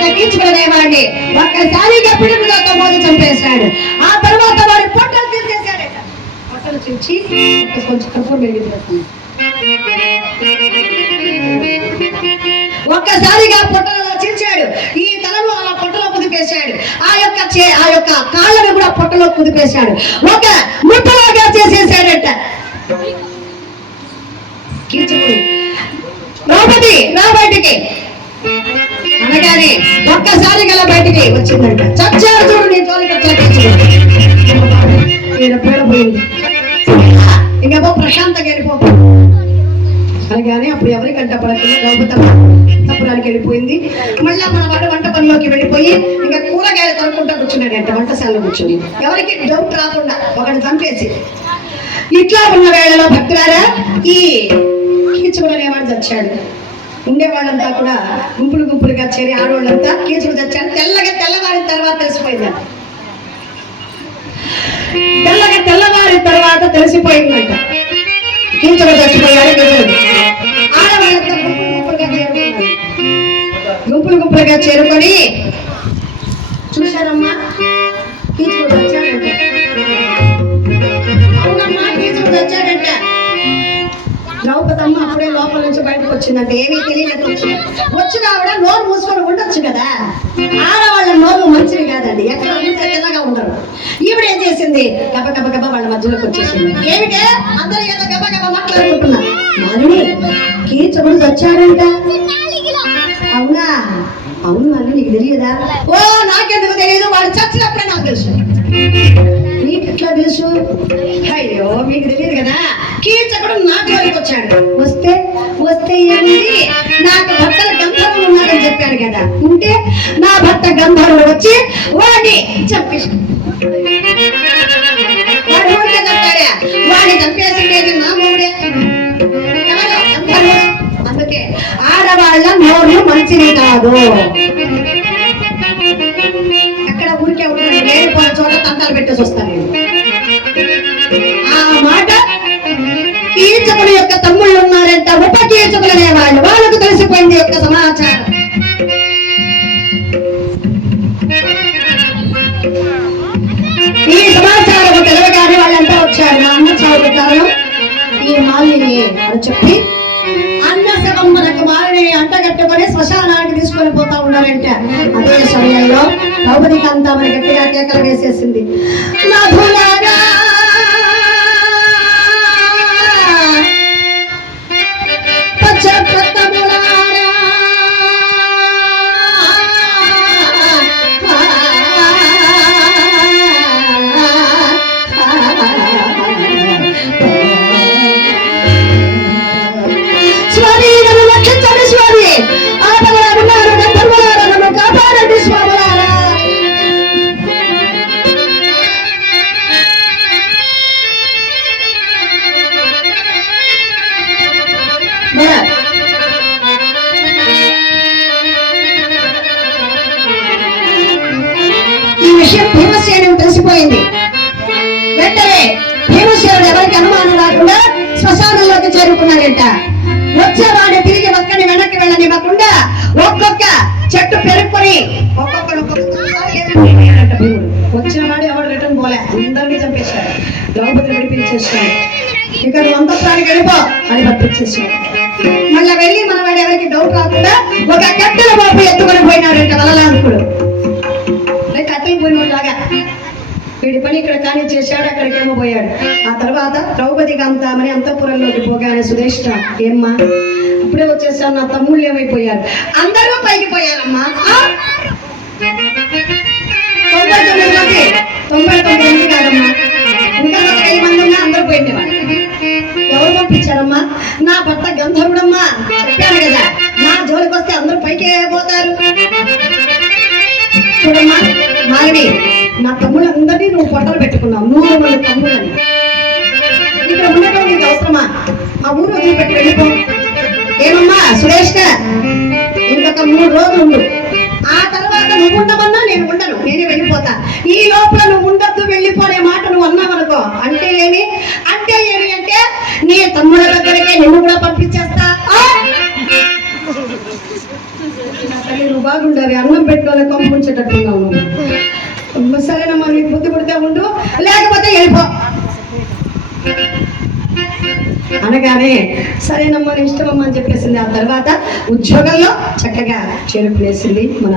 యొక్క ఒక్కసారి ఒక్కసారిగా పిడుగులతో మోది చంపేశాడు. ఆ తర్వాత వాడి పొట్టలు తీసేశాడట పొట్టలు చించి కొంచెం కర్పూరం వెలిగిపోతుంది ఒక్కసారిగా పొట్టలలో చీల్చాడు. ఈ తలను అలా పొట్టలో కుదిపేశాడు. ఆ యొక్క ఆ యొక్క కాళ్ళను కూడా పొట్టలో కుదిపేశాడు. ఒక ఒక్కసారి బయటికి వచ్చిందంట. చచ్చారు చూడు నీ తోలికి వచ్చా ఇంకేమో ఈయన పేడ పోయింది. ప్రశాంతంగా వెళ్ళిపో. అనగానే అప్పుడు ఎవరి కంట పడకుండా ద్రౌపది తప్పురానికి వెళ్ళిపోయింది. మళ్ళీ మన వాడు వంట పనిలోకి వెళ్ళిపోయి ఇంకా కూరగాయలు కొనుక్కుంటా కూర్చున్నాడంట వంటశాలలో కూర్చుని. ఎవరికి డౌట్ రాకుండా ఒకటి చంపేసి. ఇట్లా ఉన్న వేళలో భక్తులారా ఈ కీచుకుడు అనేవాడు చచ్చాడు. ఉండేవాళ్ళంతా కూడా గుంపులు గుంపులుగా చేరి ఆడవాళ్ళంతా కేసులు తెచ్చాను తెల్లగా తెల్లవారిన తర్వాత తెలిసిపోయిందంట తెల్లగా తెల్లవారిన తర్వాత తెలిసిపోయిందంట. కీచులు చచ్చిపోయారు ఆడవాళ్ళంతా గుంపులు గుంపులుగా గుంపులు గుంపులుగా చేరుకొని చూశారమ్మా కీచులు చచ్చాడంట అవునమ్మా కీచులు తెచ్చారు ద్రౌపదమ్మ అప్పుడే లోపల నుంచి బయటకు వచ్చిందంటే ఏమీ తెలియలేదు వచ్చిన ఆవిడ నోరు మూసుకొని ఉండొచ్చు కదా? ఆడవాళ్ళ నోరు మంచిది కాదండి. ఎక్కడ ఉంటే తెల్లగా ఉండరు. ఈవిడ ఏం చేసింది? గబ గబ గబ వాళ్ళ మధ్యలోకి వచ్చేసింది. ఏమిటే? అందరూ ఏదో గబ గబ మాట్లాడుకుంటున్నా మాలిని కీచకుడు వచ్చాడంట. అవునా? అవును మళ్ళీ నీకు తెలియదా? ఓ నాకెందుకు తెలియదు? వాడు చచ్చినప్పుడే నాకు తెలుసు. నీకు ఎట్లా తెలుసు? అయ్యో మీకు తెలియదు కదా? కీచకుడు నా జోలికి వచ్చాడు. వస్తే వస్తే ఏమిటి నాకు భర్తల గంధర్వులు ఉన్నారని చెప్పాడు కదా. ఉంటే నా భర్త గంధర్వులు వచ్చి వాడిని చంపేసి వాడు ఊరికే చంపాడే? వాడిని చంపేసిండేది నా మూడే అందుకే ఆడవాళ్ళ నోరు మంచిది కాదు. ఎక్కడ ఊరికే ఉంటుంది వేరే చోట తంతాలు పెట్టేసి వస్తాను. నేను. కీచకుడు యొక్క తమ్ముళ్ళు ఉన్నారంట. ఉప కీచకులు అనేవాళ్ళు వాళ్ళకు తెలిసిపోయింది యొక్క సమాచారం. ఈ సమాచారం తెలవగానే వాళ్ళంతా వచ్చారు. మా అన్న చావుకు కారణం ఈ మాలిని అని చెప్పి అన్న శవం మనకు మాలిని అంటగట్టుకొని శ్మశానానికి తీసుకొని పోతా ఉన్నారంట. అదే సమయంలో ద్రౌపది మన గట్టిగా కేకలు వేసేసింది. మధులారా చేరుకున్నాడంట వచ్చేవాడు తిరిగి ఒక్కని వెనక్కి వెళ్ళనివ్వకుండా ఒక్కొక్క చెట్టు పెరుక్కొని ఒక్కొక్కడు ఒక్కొక్కసారి ఏరుకుపోయాడంట భీముడు వచ్చిన వాడు ఎవడు రిటర్న్ పోలే. అందరినీ చంపేశాడు. ద్రౌపదిని విడిపించేశాడు. ఇక నువ్వు అంతఃపురానికి వెళ్ళిపో అని పంపించేశాడు. మళ్ళీ వెళ్ళి మన వాడు ఎవరికి డౌట్ రాకుండా ఒక కట్టెల బాబు ఎత్తుకొని పోయినాడంట వలలాంకుడు కట్టెలు పోయినలాగా వీడి పని ఇక్కడ కానీ చేశాడు అక్కడికేమో పోయాడు. ఆ తర్వాత ద్రౌపది కాంతామని అంతఃపురంలోకి పోగానే సుధేష్ట ఏమ్మా అప్పుడే వచ్చేసాను నా తమ్ముళ్ళు ఏమైపోయారు? అందరూ పైకి పోయారమ్మా. తొంభై తొమ్మిది మంది తొంభై తొమ్మిది మంది కాదమ్మా. ఇంకా ఒక వెయ్యి మంది ఉన్నా అందరూ పోయిండేవాళ్ళు ఎవరు పంపించారమ్మా? నా భర్త గంధర్వుడమ్మా. చెప్పాను కదా నా జోలికి వస్తే అందరూ పైకే పోతారు. చూడమ్మా మాలిని నా తమ్ముళ్ళందరినీ నువ్వు పొట్టలు పెట్టుకున్నావు. నూరు మంది తమ్ముళ్ళని. ఇక్కడ ఉండటం నీకు అవసరమా? ఆ ఊరు వదిలిపెట్టి వెళ్ళిపో. ఏమమ్మా సురేష్ ఇంకొక మూడు రోజులు ఉండు. ఆ తర్వాత నువ్వు ఉండమన్నా నేను ఉండను. నేనే వెళ్ళిపోతా. ఈ లోపల నువ్వు ఉండద్దు వెళ్ళిపోనే మాట నువ్వు అన్నావనుకో అంటే ఏమి? అంటే ఏమి అంటే నీ తమ్ముడ దగ్గరికే నిన్ను కూడా పంపించేస్తా. నువ్వు బాగుండవి అన్నం పెట్టుకోలే పంపించేటట్టున్నావు నువ్వు. సరేనమ్మా నీకు బుద్ధి పుడితే ఉండు లేకపోతే వెళ్ళిపో. అనగానే సరేనమ్మా నీ ఇష్టమమ్మా అని చెప్పేసింది. ఆ తర్వాత ఉద్యోగంలో చక్కగా చేరుకునేసింది మన